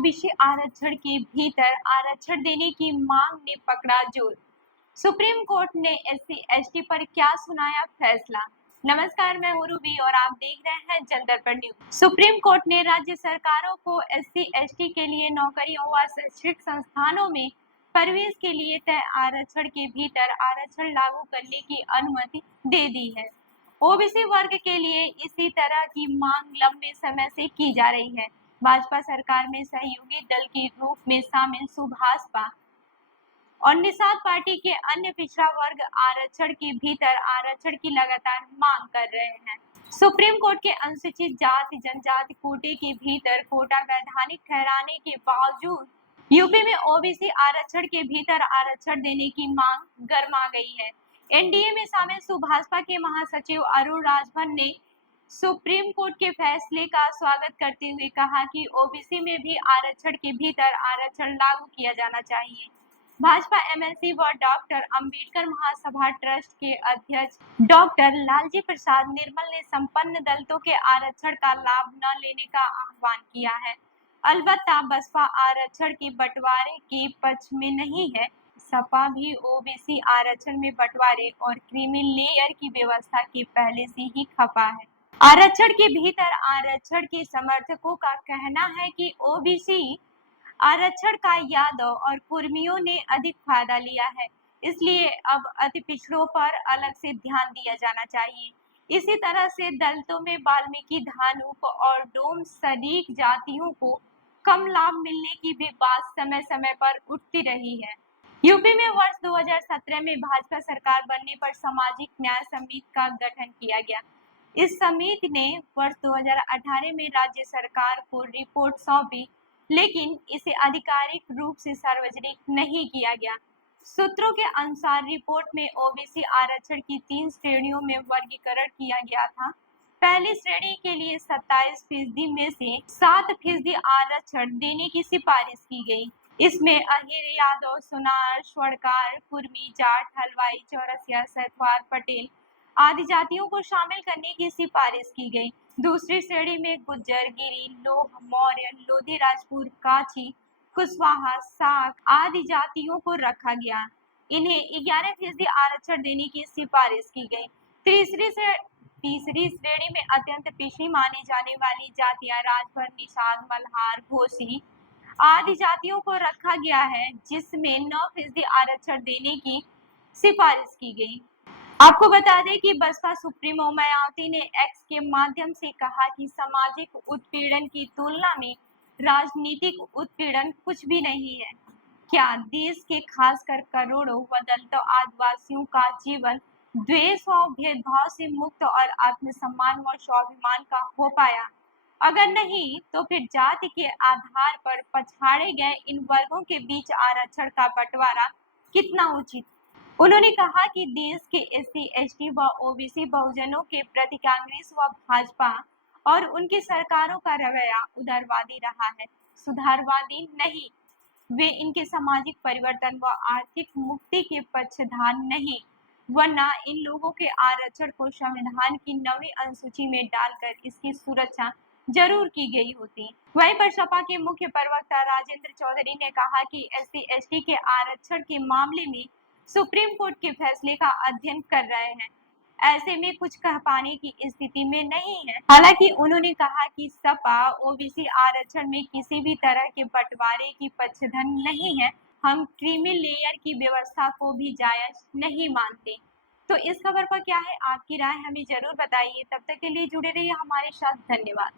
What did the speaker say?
OBC आरक्षण के भीतर आरक्षण देने की मांग ने पकड़ा जोर। सुप्रीम कोर्ट ने एससी/एसटी पर क्या सुनाया फैसला। नमस्कार, मैं हूं रूबी और आप देख रहे हैं जनदर्पण न्यूज। सुप्रीम कोर्ट ने राज्य सरकारों को एससी/एसटी के लिए नौकरियों व शैक्षणिक संस्थानों में प्रवेश के लिए तय आरक्षण के भीतर आरक्षण लागू करने की अनुमति दे दी है। ओबीसी वर्ग के लिए इसी तरह की मांग लंबे समय से की जा रही है। भाजपा सरकार में सहयोगी दल के रूप में शामिल सुभाषपा और निषाद पार्टी के अन्य पिछड़ा वर्ग आरक्षण के भीतर आरक्षण की लगातार मांग कर रहे हैं। सुप्रीम कोर्ट के अनुसूचित जाति जनजाति कोटे के भीतर कोटा वैधानिक ठहराने के बावजूद यूपी में ओबीसी आरक्षण के भीतर आरक्षण देने की मांग गर्मा गई है। एनडीए में शामिल सुभाषपा के महासचिव अरुण राजभर ने सुप्रीम कोर्ट के फैसले का स्वागत करते हुए कहा कि ओबीसी में भी आरक्षण के भीतर आरक्षण लागू किया जाना चाहिए। भाजपा एमएलसी व डॉक्टर अंबेडकर महासभा ट्रस्ट के अध्यक्ष डॉक्टर लालजी प्रसाद निर्मल ने संपन्न दलितों के आरक्षण का लाभ न लेने का आह्वान किया है। अलबत्ता बसपा आरक्षण के बंटवारे के पक्ष में नहीं है। सपा भी ओबीसी आरक्षण में बंटवारे और क्रीमी लेयर की व्यवस्था के पहले से ही खफा है। आरक्षण के भीतर आरक्षण के समर्थकों का कहना है कि ओबीसी आरक्षण का यादव और कुर्मियों ने अधिक फायदा लिया है, इसलिए अब अति पिछड़ों पर अलग से ध्यान दिया जाना चाहिए। इसी तरह से दलितों में वाल्मीकि, धानुक और डोम शरीक जातियों को कम लाभ मिलने की भी बात समय समय पर उठती रही है। यूपी में वर्ष 2017 में भाजपा सरकार बनने पर सामाजिक न्याय समिति का गठन किया गया। इस समिति ने वर्ष 2018 में राज्य सरकार को रिपोर्ट सौंपी, लेकिन इसे आधिकारिक रूप से सार्वजनिक नहीं किया गया। सूत्रों के अनुसार रिपोर्ट में ओबीसी आरक्षण की 3 श्रेणियों में वर्गीकरण किया गया था। पहली श्रेणी के लिए 27% में से 7% आरक्षण देने की सिफारिश की गई। इसमें अहिर, यादव, सोनार, स्वर्णकार, कुर्मी, जाट, हलवाई, चौरसिया, सैतवार, पटेल आदि जातियों को शामिल करने की सिफारिश की गई। दूसरी श्रेणी में गुज्जर, गिरी, लोह, मौर्य, लोधी, राजपूत, काची, कुशवाहा, साक आदि जातियों को रखा गया। इन्हें 11% आरक्षण देने की सिफारिश की गई। तीसरी श्रेणी में अत्यंत पिछड़ी मानी जाने वाली जातियां राजभर, निषाद, मल्हार, घोसी आदि जातियों को रखा गया है, जिसमें 9% आरक्षण देने की सिफारिश की गई। आपको बता दें कि बसपा सुप्रीमो मायावती ने एक्स के माध्यम से कहा कि सामाजिक उत्पीड़न की तुलना में राजनीतिक उत्पीड़न कुछ भी नहीं है। क्या देश के खासकर करोड़ों व दलितों आदिवासियों का जीवन द्वेष व भेदभाव से मुक्त और आत्मसम्मान व स्वाभिमान का हो पाया? अगर नहीं, तो फिर जाति के आधार पर पछाड़े गए इन वर्गों के बीच आरक्षण का बंटवारा कितना उचित? उन्होंने कहा कि देश के एससी/एसटी व ओबीसी बहुजनों के प्रति कांग्रेस व भाजपा और उनकी सरकारों का रवैया उदारवादी रहा है, सुधारवादी नहीं। वे इनके सामाजिक परिवर्तन व आर्थिक मुक्ति के पक्षधर नहीं, वरना इन लोगों के आरक्षण को संविधान की 9वीं अनुसूची में डालकर इसकी सुरक्षा जरूर की गई होती। वहीं पर सपा के मुख्य प्रवक्ता राजेंद्र चौधरी ने कहा कि एससी/एसटी के आरक्षण के मामले में सुप्रीम कोर्ट के फैसले का अध्ययन कर रहे हैं, ऐसे में कुछ कह पाने की स्थिति में नहीं है। हालांकि उन्होंने कहा कि सपा ओबीसी आरक्षण में किसी भी तरह के बंटवारे की पक्षधर नहीं है। हम क्रीमी लेयर की व्यवस्था को भी जायज नहीं मानते। तो इस खबर पर क्या है आपकी राय, हमें जरूर बताइए। तब तक के लिए जुड़े रहिए हमारे साथ। धन्यवाद।